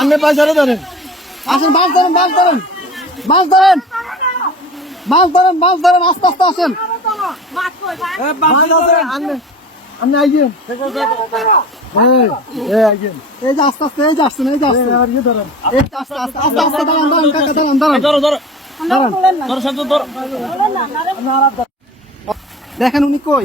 আপনি ধরে ধরেন আসেন মাছ ধরেন মাছ ধরেন মাছ ধরেন মাছ ধরেন মাছ ধরেন আস্তে আস্তে আসেন এই আস্তে আস্তে আস্তে দেখেন উনি কই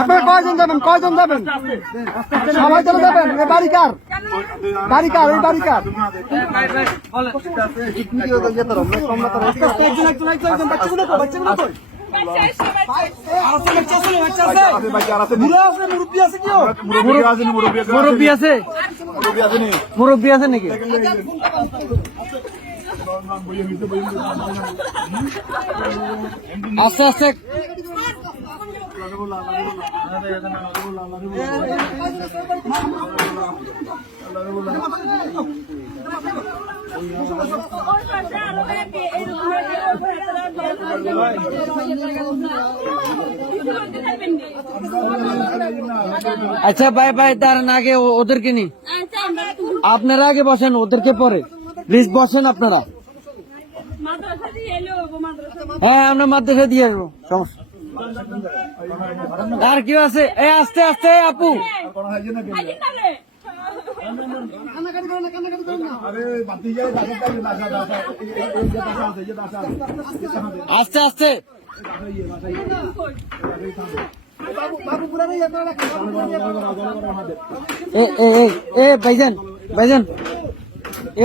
আপনি কয়জন যাবেন কয়জন যাবেন সবাই চলে যাবেন বাড়ি কার বাড়ি কার মুরব্বী আছে নাকি আস্তে আস্তে আচ্ছা ভাই ভাই তার আগে ওদেরকে নি আপনারা আগে বসেন ওদেরকে পরে প্লিজ বসেন আপনারা হ্যাঁ আমরা মাদ্রাসা দিয়ে আসবো আর কি আছে এ আস্তে আস্তে আপু আস্তে আস্তে এ ভাইজান ভাইজান এ